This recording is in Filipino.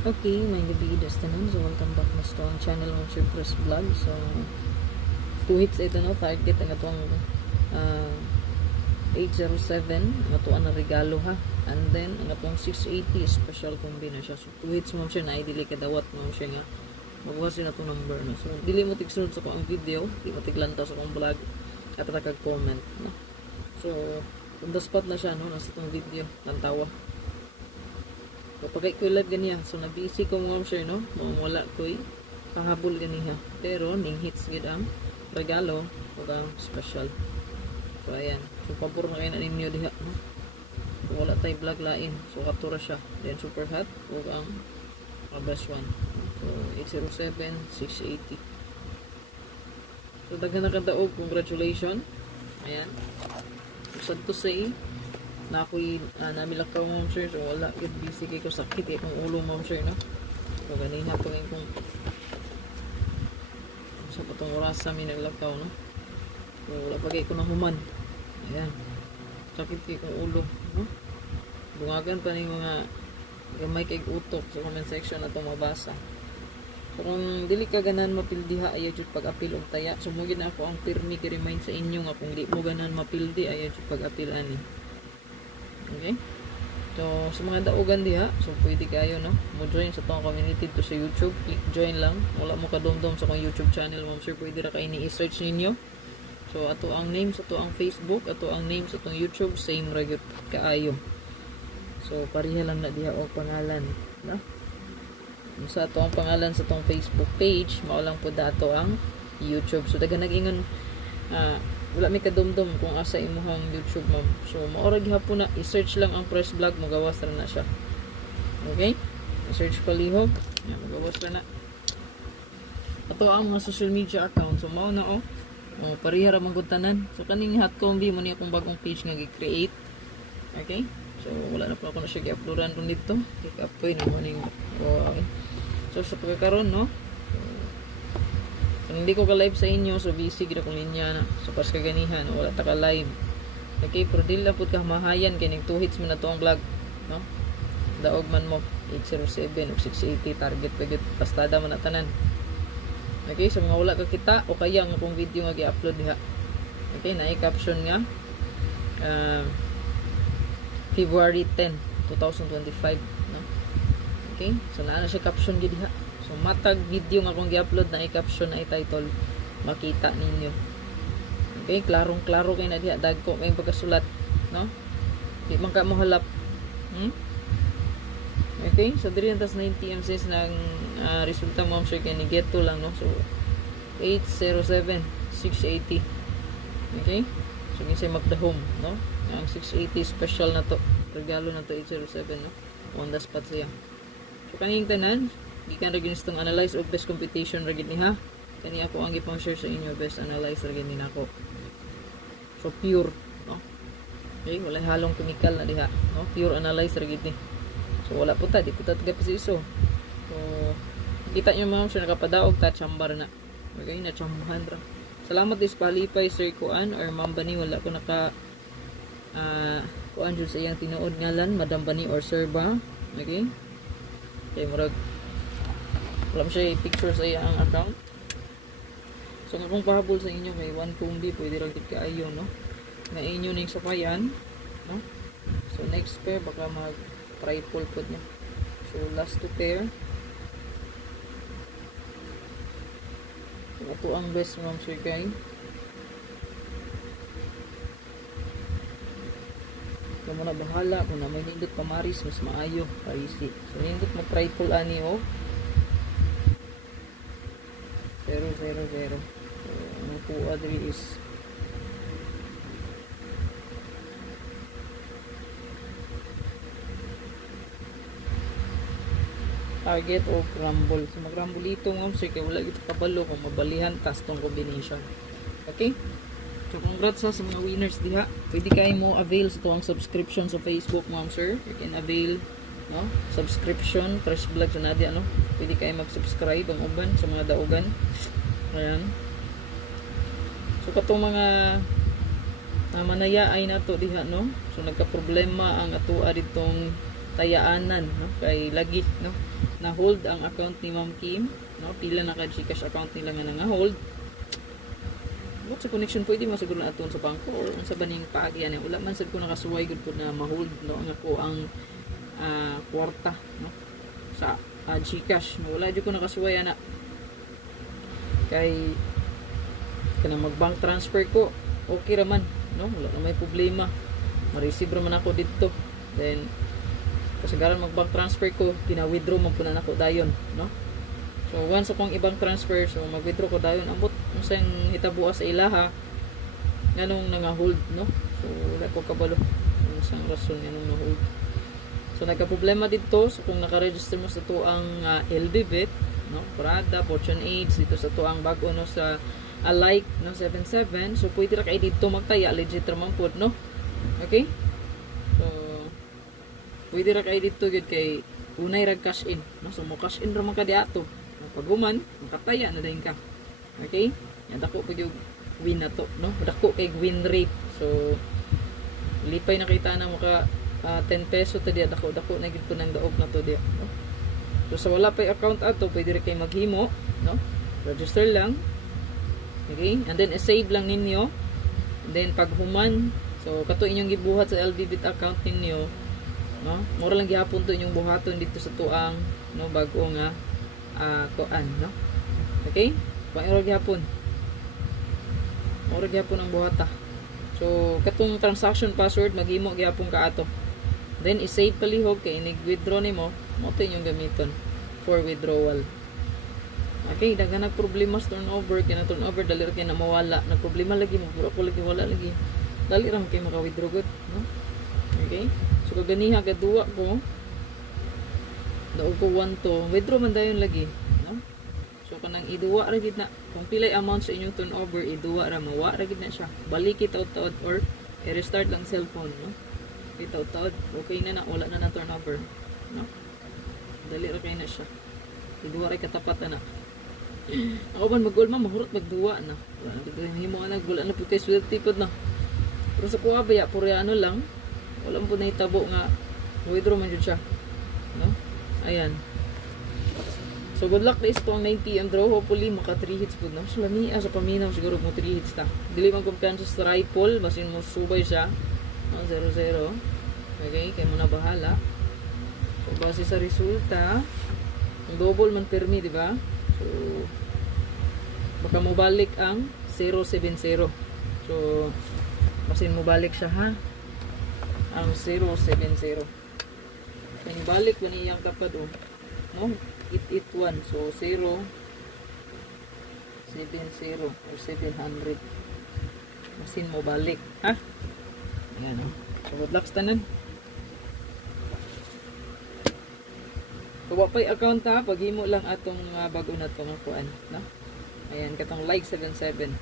Okay, may gabi dastanan. So, welcome back na sa ang channel ng Sir Chris Vlog. So, 2 hits ito no, target ang itong 807, ang ituan na regalo ha. And then, ang itong 680 special combina siya. So, 2 hits mo siya na idili kadawat mo siya nga. Magbukas na itong number no. So, dili mo tigsunod sa kong video, di mo tiglantaw sa kong vlog, at nakag-comment no. So, on the spot na siya no, nasa itong video, lantawa. Kapag ko live ganiya, so na-busy ko mo sir no, wala ko pahabol ganiha. Pero ning hits gid ang regalo o ang special. So ayan, so pabor na kayo na ninyo diha. No? So, wala tay vlog lain, so kaptura siya. Then super hot o ang best one. So 807 680. So daghan na kadaog, congratulations. Ayan. So sad to say na ako'y namilakaw mo sir, so wala good busy kay ko sakit kung ulo mo sir no. So ganina to ngayon kung sa patong oras sa amin naglakaw no. So wala bagay ko na human. Ayan, sakit kay kong ulo no? Bungagan pa ni mga gamay kay utok sa comment section na ito mabasa. So kung dili ka ganan mapildiha ayaw jud pag-apil og taya, sumugid na ako ang pirmi ki-remind sa inyo nga kung di mo ganan mapildi ayaw jud pag-apil ani. Okay? So, sa mga daugan diha, so pwede kayo, no? Mo join sa tong community to sa YouTube. Click join lang. Wala mo kadumdum sa kong YouTube channel, ma'am sir. Pwede ra kayo ni-search ninyo. So, ato ang name sa to ang Facebook, ato ang name sa tong YouTube, same ra gyud kaayo. So, pareha lang na diha og pangalan, no? Sa ato ang pangalan sa tong Facebook page, mao lang pud ato ang YouTube. So, dagan nag-ingon wala may kadumdum kung asa imuhang YouTube ma'am. So maura gihapon na i-search lang ang Press Vlog, magawas ra na siya. Okay? I-search palihog, yan magawas ra na. Ato ang mga social media account. So mao na pareha ra magutanan. So kaning hot combi mo ni akong bagong page nga gi-create. Okay? So wala na pa ako na siya gi-uploadan ron dito. Kikapoy na mo ning okay. So sa pagkakaroon no, kung hindi ko ka-live sa inyo, so busy gina kong linya na. So pas kaganihan, wala ta ka-live. Okay, pero dili lang po ka mahayan, kaya nag 2 hits mo na to ang vlog. No? Daog man mo, 807 o 680, target pa gid pastada man na tanan. Okay, so mga wala ka kita, o kaya nga kung video nga gi-upload diha. Okay, na-caption nga, February 10, 2025. No? Okay, so naa na siya caption gid diha. So matag video nga akong gi-upload na i-caption na i-title, makita ninyo. Okay, klarong-klaro kay na diha, dagko may pagkasulat, no? Di man ka mohalap. Okay, so diri tas 90 MCs ng resulta mo sure kay ni get to lang no. So 807 680. Okay? So ginsay magdahom, no? Ang 680 special na to. Regalo na to 807 no. On the spot siya. So kaning tanan gikan ra ginistong analyze og best competition ra gid ni ha. Kani ako ang gipang share sa inyo, best analyze ra gid ni nako. So pure, no? Okay, wala halong chemical na diha, no? Pure analyze ra gid ni. So wala po ta, di po ta taga-presiso. So kita nyo ma'am, so nakapadaog ta chambar na. Okay, na chambahan ra. Salamat is palipay Sir Kuan or Ma'am Bani, wala ko naka kuan jud sa iyang tinuod ngalan, Madam Bani or Sir ba. Okay? Okay, murag wala siya i-picture sa iya ang account. So kung pahabol sa inyo may 1 kumbi, pwede lang gid kaayo no. Na inyo ning sapayan, no? So next pair baka mag triple put niya. So last 2 pair. So ito ang best ma'am sir kay. Kamo na bahala kung na may nindot pamaris mas maayo parisi. So nindot mo triple ani o 000. So, ang kuha diri is target o crumble. So mag-rumble ito nga sir kaya wala gito kabalo kung mabalihan tas tong combination. Okay? So congrats sa mga winners diha. Pwede kayo mo avail sa tuwang subscription sa Facebook ma'am sir. You can avail no? Subscription, Press Vlog sa Nadia no? Pwede kayo mag-subscribe ang uban sa mga daugan. Ayan. So katong mga manaya ay nato diha no. So nagka-problema ang atua ditong tayaanan, no? Kay lagi, no? Na hold ang account ni Ma'am Kim, no? Pila na kay GCash account nila nga nga hold. Sa connection pwede mo siguro na aton sa bangko or sa baning paagi ani wala man sad ko nakasuway gud ko na ma-hold no nga ko ang kwarta no sa GCash no wala jud ko nakasuway ana kay kanang mag-bank transfer ko okay ra man no wala na may problema ma-receive ra man ako dito then kasagaran mag-bank transfer ko kina-withdraw man pud na ako dayon no. So once akong ibang transfer, so mag-withdraw ko dayon ambot unsang hitabo sa ilaha nganong nanga-hold no. So wala ko kabalo unsang rason nganong na-hold. So nagka-problema dito so kung naka-register mo sa tuang LDBit no, Prada, Fortune Age dito sa tuang bag-o no sa Alike no 77, so pwede ra kay dito magtaya legit ra man pod no. Okay? So pwede ra kay dito gid kay unay ra cash in no, so mo cash in ra man ka diato. Paguman, makataya na din ka. Okay? Yan, dako pa yung win na to. No? Dako kay win rate. So, lipay nakita na maka 10 peso to diya. Dako na gito ng daog na to diya. No? So, sa wala pa account ato, pwede rin kayo maghimo. No? Register lang. Okay? And then, save lang ninyo. And then, pag human, so, kato inyong gibuhat sa LDBit account ninyo. No? Mura lang gihapon to inyong buhaton dito sa tuang no, bago nga kuan no. Okay? Paano gyapon? Ora gyapon ang buhata. So katong transaction password maghimo gyapon ka ato. Then i-save palihog kay inig-withdraw nimo, mo to inyong gamiton for withdrawal. Okay, daghan nag problema sa turnover, kay na turnover dali ra kay na mawala. Nag problema lagi mo, puro ko lagi wala lagi. Dali ra kay maka-withdraw gud, no? Okay? So kaganiha gaduwa ko daog ko 1 to withdraw man dayon lagi no. So kanang iduwa ra gid na kung pilay amount sa inyong turnover iduwa ra mawa ra gid na siya balik itaw-taod or i-restart lang cellphone no itaw-taod okay na wala na turnover no dali ra kay na siya iduwa ra katapat na ako man magulma mahurot magduwa na wala gid himo ana wala na pud kay swerte pod na pero sa kuha baya puro ano lang wala mo na hitabo nga withdraw man jud siya no. Ayan. So good luck guys to ang 90 am draw. Hopefully maka 3 hits po na. So lami sa paminaw siguro mo 3 hits ta. Dili man kumpiyansa sa rifle basin mo subay siya. 0-0. Okay, kay mo na bahala. So base sa resulta, ang double man permi, di ba? So baka mo balik ang 0-7-0. So basin mo balik siya ha. Ang 0-7-0. Kaya balik ba niyang kapad o no? 881 so 0 70 or 700 masin mo balik ha ayan o so good luck tanan so wapay account ha paghimo lang atong bago na itong kuan no? Ayan katong like 77